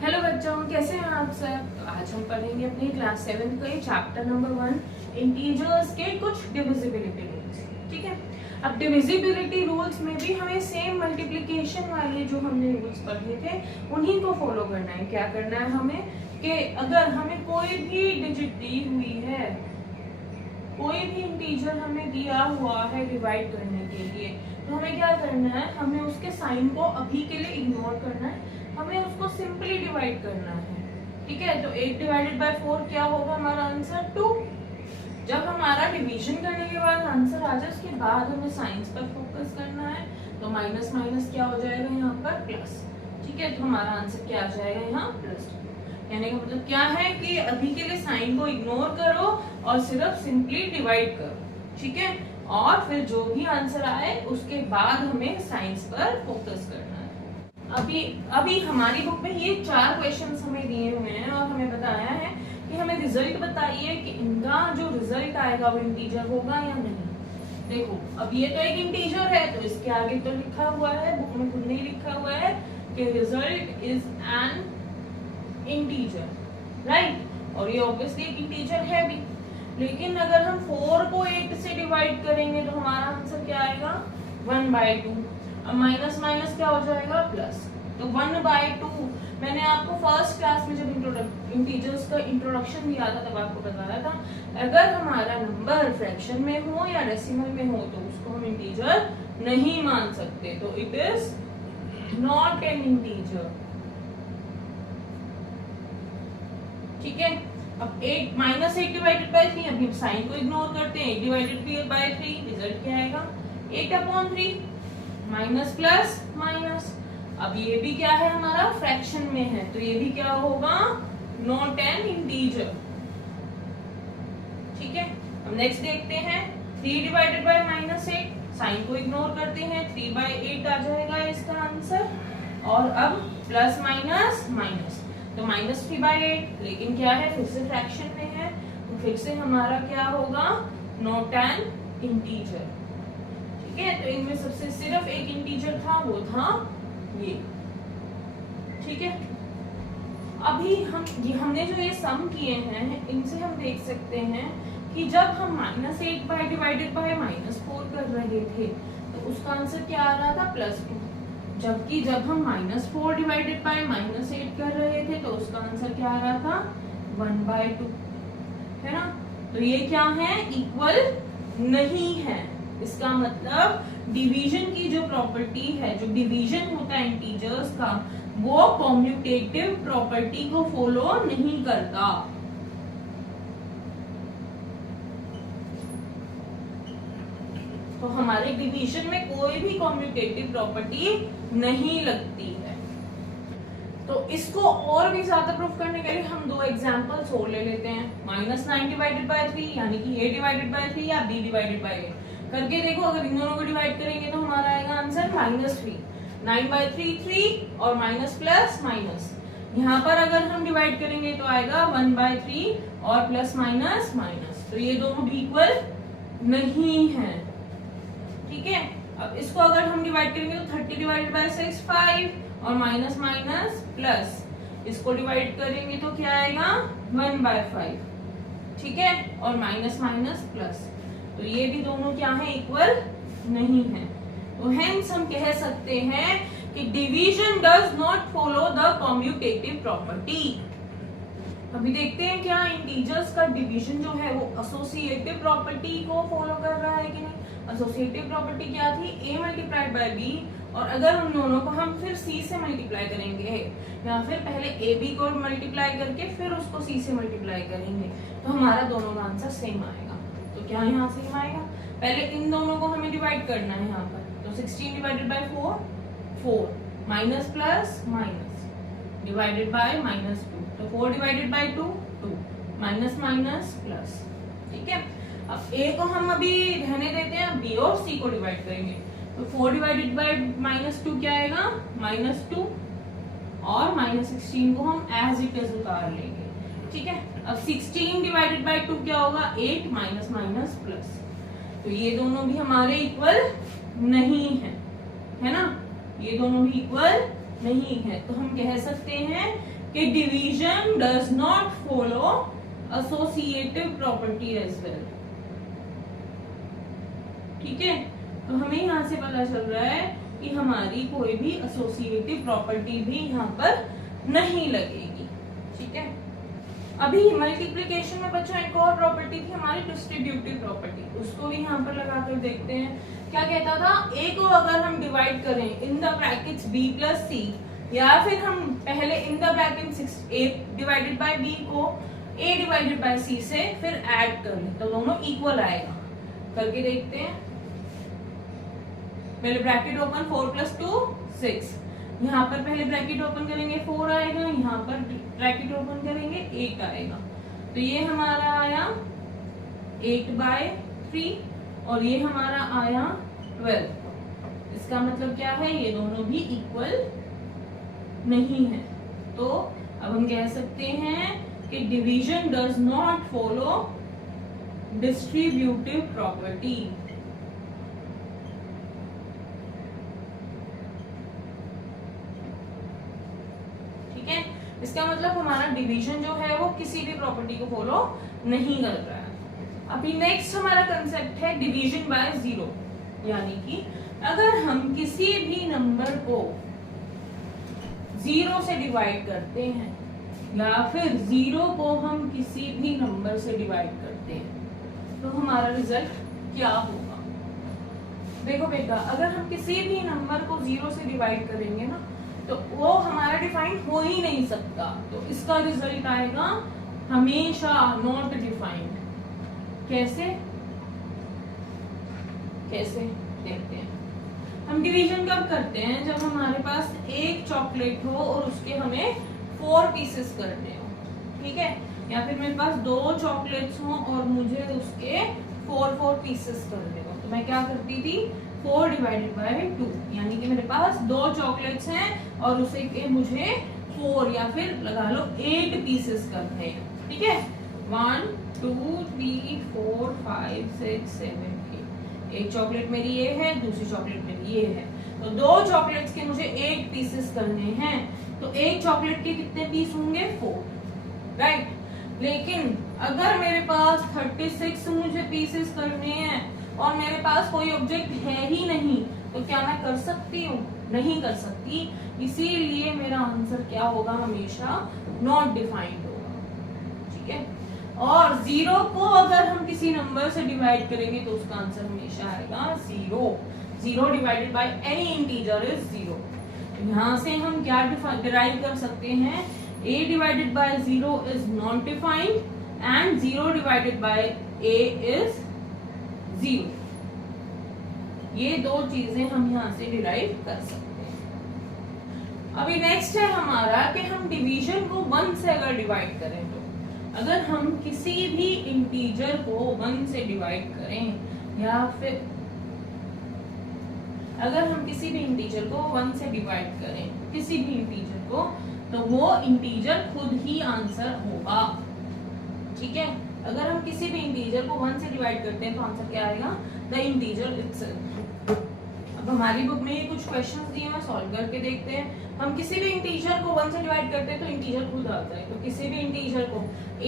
Hello बच्चों, कैसे हैं आप सब। तो आज हम पढ़ेंगे अपनी क्लास 7 का चैप्टर नंबर 1 इंटीजर्स के कुछ डिविजिबिलिटी रूल्स। ठीक है, अब डिविजिबिलिटी रूल्स में भी हमें सेम मल्टीप्लिकेशन वाले जो हमने रूल्स पढ़े थे उन्हीं को फॉलो करना है। क्या करना है हमें कि अगर हमें कोई भी डिजिट दी हुई है, कोई भी इंटीजर हमें दिया हुआ है डिवाइड करने के लिए, तो हमें क्या करना है, हमें उसके साइन को अभी के लिए इग्नोर करना है, हमें उसको सिंपली डिवाइड करना है। ठीक है, तो 8 डिवाइडेड बाय 4 क्या होगा हमारा आंसर 2। जब हमारा डिवीजन करने के बाद आंसर आ जाए उसके बाद हमें साइंस पर फोकस करना है, तो माइनस माइनस क्या हो जाएगा यहाँ पर प्लस। ठीक है, तो हमारा आंसर क्या आ जाएगा यहाँ प्लस। कहने का मतलब क्या है कि अभी के लिए साइन को इग्नोर करो और सिर्फ सिंपली डिवाइड करो। ठीक है, और फिर जो भी आंसर आए उसके बाद हमें साइंस पर फोकस करना है। अभी हमारी बुक में ये 4 क्वेश्चंस हमें दिए हुए हैं और हमें बताया है कि हमें रिजल्ट बताइए कि इनका जो रिजल्ट आएगा वो इंटीजर होगा या नहीं। देखो, अब ये तो एक इंटीजर है तो इसके आगे तो लिखा हुआ है, बुक में खुद नहीं लिखा हुआ है कि result is an integer, right. और ये ऑब्वियसली एक इंटीजर है भी, लेकिन अगर हम 4 को 8 से डिवाइड करेंगे तो हमारा आंसर क्या आएगा 1/2। अब माइनस माइनस क्या हो जाएगा प्लस, तो 1/2। मैंने आपको फर्स्ट क्लास में जब इंटीजर्स का इंट्रोडक्शन दिया था तब आपको बताया था, अगर हमारा नंबर फ्रैक्शन में हो या डेसिमल में हो तो उसको हम इंटीजर नहीं मान सकते, तो it is not an integer. ठीक है, अब 8 माइनस 8 डिवाइडेड बाय 3, अभी साइन को इग्नोर करते हैं, 8 डिवाइडेड बाय 3 रिजल्ट क्या आएगा 8/3 माइनस प्लस माइनस। अब ये भी क्या है हमारा फ्रैक्शन में है, तो ये भी क्या होगा नॉट एन इंटीजर। ठीक है, अब नेक्स्ट देखते हैं 3 डिवाइडेड बाय -8, साइन को इग्नोर करते हैं, 3/8 आ जाएगा इसका आंसर। और अब प्लस माइनस माइनस, तो -3/8, लेकिन क्या है फिर से फ्रैक्शन में है, तो फिर से हमारा क्या होगा नॉट एन इंटीजर। ठीक है, तो इनमें सबसे सिर्फ एक इंटीजर था, वो था ये। ठीक है, अभी हमने जो ये सम किए हैं इनसे हम देख सकते हैं कि जब हम -8 डिवाइडेड बाय -4 कर रहे थे तो उसका आंसर क्या आ रहा था +2, जबकि जब हम -4 डिवाइडेड बाय -8 कर रहे थे तो उसका आंसर क्या आ रहा था 1/2, है ना। तो ये क्या है इक्वल नहीं है। इसका मतलब डिवीजन की जो प्रॉपर्टी है, जो डिवीजन होता है इंटीजर्स का, वो कॉम्यूटेटिव प्रॉपर्टी को फॉलो नहीं करता। तो हमारे डिवीजन में कोई भी कॉम्यूटेटिव प्रॉपर्टी नहीं लगती है। तो इसको और भी ज्यादा प्रूफ करने के लिए हम 2 एग्जांपल्स और ले लेते हैं। -9 डिवाइडेड बाय 3 यानी कि a डिवाइडेड बाय 3 या b डिवाइडेड बाय 8 करके देखो। अगर इन दोनों को डिवाइड करेंगे तो हमारा आएगा आंसर -3। 9/3 3 और माइनस प्लस माइनस। यहाँ पर अगर हम डिवाइड करेंगे तो आएगा 1/3 और प्लस माइनस माइनस, तो ये दोनों भी इक्वल नहीं है। ठीक है, अब इसको अगर हम डिवाइड करेंगे तो 30 डिवाइडेड बाय 6 5 और माइनस माइनस प्लस, इसको डिवाइड करेंगे तो क्या आएगा 1/5। ठीक है, और माइनस माइनस प्लस, तो ये भी दोनों क्या है इक्वल नहीं है। तो हेंस हम कह सकते हैं कि division does not follow the commutative property. अभी देखते हैं क्या इंटीजर्स का डिवीजन जो है वो एसोसिएटिव प्रॉपर्टी को फॉलो कर रहा है कि नहीं। एसोसिएटिव प्रॉपर्टी क्या थी a मल्टीप्लाइड बाय b, और अगर उन दोनों को हम फिर c से मल्टीप्लाई करेंगे या फिर पहले ab को मल्टीप्लाई करके फिर उसको c से मल्टीप्लाई करेंगे तो हमारा दोनों का आंसर सेम आएगा। तो क्या यहाँ सेम आएगा, पहले इन दोनों को हमें डिवाइड करना है यहाँ पर, तो 16 divided by 4 4 minus plus minus divided by -2, तो 4 divided by 2 2 minus minus plus. ठीक है, अब a को हम अभी रहने देते हैं, b और c को डिवाइड करेंगे, तो 4 डिवाइडेड बाय -2 क्या आएगा -2 और -16 को हम एज इट इज उतार लेंगे। ठीक है, अब 16 डिवाइडेड बाय 2 क्या होगा 8 माइनस माइनस प्लस, तो ये दोनों भी हमारे इक्वल नहीं है ना, ये दोनों भी इक्वल नहीं है। तो हम कह सकते हैं कि division does not follow associative property as well. ठीक है, तो हमें यहाँ से पता चल रहा है कि हमारी कोई भी एसोसिएटिव प्रॉपर्टी भी यहाँ पर नहीं लगेगी। ठीक है, अभी मल्टीप्लिकेशन में बच्चों एक और प्रॉपर्टी थी हमारी डिस्ट्रीब्यूटिव प्रॉपर्टी, उसको भी यहाँ पर लगा कर देखते हैं। क्या कहता था, a को अगर हम डिवाइड करें in the brackets b plus c, या फिर हम पहले in the bracket a divided by b को a डिवाइडेड बाय c से फिर ऐड कर लें तो दोनों इक्वल आएगा। करके देखते हैं। पहले ब्रैकेट ओपन 4 प्लस 2 6, यहाँ पर पहले ब्रैकेट ओपन करेंगे 4 आएगा, यहाँ पर ब्रैकेट ओपन करेंगे 8 आएगा। तो ये हमारा आया 8/3 और ये हमारा आया 12। इसका मतलब क्या है, ये दोनों भी इक्वल नहीं है। तो अब हम कह सकते हैं कि division does not follow distributive property. इसका मतलब हमारा डिवीजन जो है वो किसी भी प्रॉपर्टी को फॉलो नहीं कर रहा है। अभी नेक्स्ट हमारा कंसेप्ट है डिवीजन बाय जीरो, यानी कि अगर हम किसी भी नंबर को जीरो से डिवाइड करते हैं या फिर जीरो को हम किसी भी नंबर से डिवाइड करते हैं तो हमारा रिजल्ट क्या होगा। देखो बेटा, अगर हम किसी भी नंबर को जीरो से डिवाइड करेंगे ना तो वो हमारा डिफाइंड हो ही नहीं सकता, तो इसका रिजल्ट आएगा हमेशा नॉट डिफाइंड। कैसे कैसे देखते हैं। हम डिवीजन कब करते हैं, जब हमारे पास एक चॉकलेट हो और उसके हमें 4 पीसेस करने हो। ठीक है, या फिर मेरे पास 2 चॉकलेट्स हो और मुझे उसके 4 पीसेस करने हो, तो मैं क्या करती थी 4 डिवाइडेड बाय 2, यानी कि मेरे पास 2 चॉकलेट्स हैं और उसे के मुझे 4 या फिर लगा लो 8 पीसेस करने हैं। ठीक है, 1 2 3 4 5 6 7 8। एक चॉकलेट मेरी ये है, दूसरी चॉकलेट मेरी ये है, तो 2 चॉकलेट्स के मुझे 8 पीसेस करने हैं। तो एक चॉकलेट के कितने पीस होंगे 4, राइट। लेकिन अगर मेरे पास 36 मुझे पीसेस करने हैं और मेरे पास कोई ऑब्जेक्ट है ही नहीं, तो क्या मैं कर सकती हूँ? नहीं कर सकती। इसीलिए मेरा आंसर क्या होगा, हमेशा नॉट डिफाइंड होगा। ठीक है, और जीरो को अगर हम किसी नंबर से डिवाइड करेंगे तो उसका आंसर हमेशा आएगा 0। 0 divided by any integer is 0। यहाँ से हम क्या डिराइव कर सकते हैं, a divided by 0 is not defined and 0 divided by a is 0। ये 2 चीजें हम यहाँ से डिराइव कर सकते हैं। अभी नेक्स्ट है हमारा कि हम डिवीजन को 1 से अगर डिवाइड करें, तो अगर हम किसी भी इंटीजर को 1 से डिवाइड करें या फिर अगर हम किसी भी इंटीजर को 1 से डिवाइड करें, किसी भी इंटीजर को, तो वो इंटीजर खुद ही आंसर होगा। ठीक है, अगर हम किसी भी इंटीजर को 1 से डिवाइड करते हैं तो आंसर क्या आएगा, द इंटीजर इटसेल्फ। अब हमारी बुक में ये कुछ क्वेश्चंस दिए हैं, सॉल्व करके देखते हैं। हम किसी भी इंटीजर को 1 से डिवाइड करते हैं तो इंटीजर खुद आता है, तो किसी भी इंटीजर को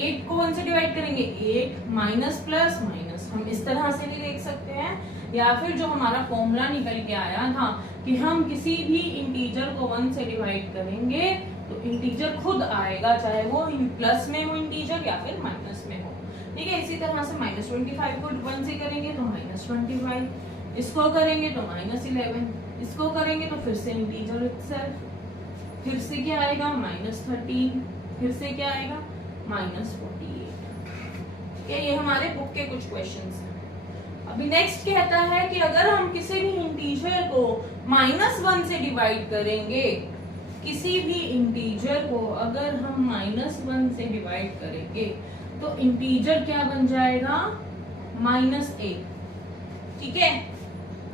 8 को 1 से डिवाइड करेंगे 8 माइनस प्लस माइनस, हम इस तरह से भी देख सकते हैं। या फिर जो हमारा फॉर्मूला निकल के आया था कि हम किसी भी इंटीजर को 1 से डिवाइड करेंगे तो इंटीजर खुद आएगा, चाहे वो प्लस में हो इंटीजर या फिर माइनस में हो। ठीक है, इसी तरह से -25 को 1 से करेंगे तो -25, इसको करेंगे तो -11, इसको करेंगे तो फिर से इंटीजर इटसेल्फ, फिर से क्या आएगा -13, फिर से क्या आएगा -48। ठीक है, ये हमारे बुक के कुछ क्वेश्चंस हैं। अभी नेक्स्ट कहता है कि अगर हम किसी भी इंटीजर को -1 से डिवाइड करेंगे, किसी भी इंटीजर को अगर हम -1 से डिवाइड करेंगे तो इंटीजर क्या बन जाएगा -1। ठीक है,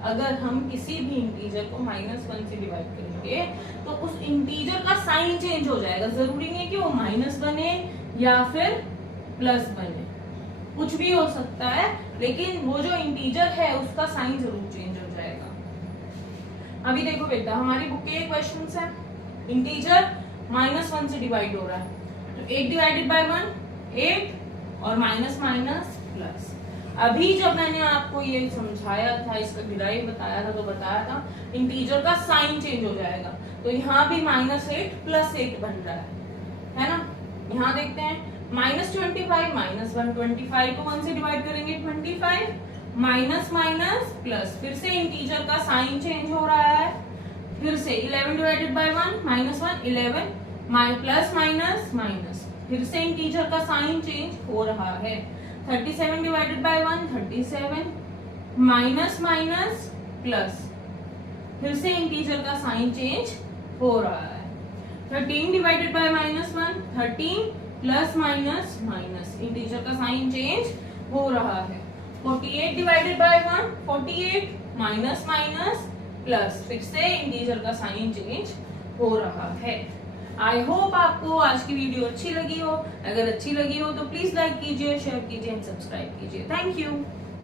अगर हम किसी भी इंटीजर को -1 से डिवाइड करेंगे तो उस इंटीजर का साइन चेंज हो जाएगा। जरूरी नहीं है कि वो माइनस बने या फिर प्लस बने, कुछ भी हो सकता है, लेकिन वो जो इंटीजर है उसका साइन जरूर चेंज हो जाएगा। अभी देखो बेटा, हमारी बुक के क्वेश्चंस हैं। इंटीजर -1 -1 से डिवाइड हो रहा है, तो 8 डिवाइडेड बाय 1 8 और माइनस माइनस प्लस। अभी जब मैंने आपको ये समझाया था, इसका डिराइव बताया था, तो बताया था इंटीजर का साइन चेंज हो जाएगा, तो यहाँ भी -8 + 8 बन रहा है ना। यहाँ देखते हैं -25 -125 को 1 से डिवाइड करेंगे 25 माइनस माइनस प्लस, फिर से इंटीजर का साइन चेंज हो रहा है, फिर से 11 divided by 1 -1 11 plus minus minus, फिर से इंटीजर का साइन चेंज हो रहा है। 37 divided by 1 37 minus minus plus, फिर से इंटीजर का साइन चेंज हो रहा है। 13 divided by -1 13 plus minus minus, integer का साइन चेंज हो रहा है। 48 divided by 1 48 minus minus plus, फिर से इंटीजर का साइन चेंज हो रहा है। आई होप आपको आज की वीडियो अच्छी लगी हो। अगर अच्छी लगी हो तो प्लीज लाइक कीजिए, शेयर कीजिए एंड सब्सक्राइब कीजिए। Thank you.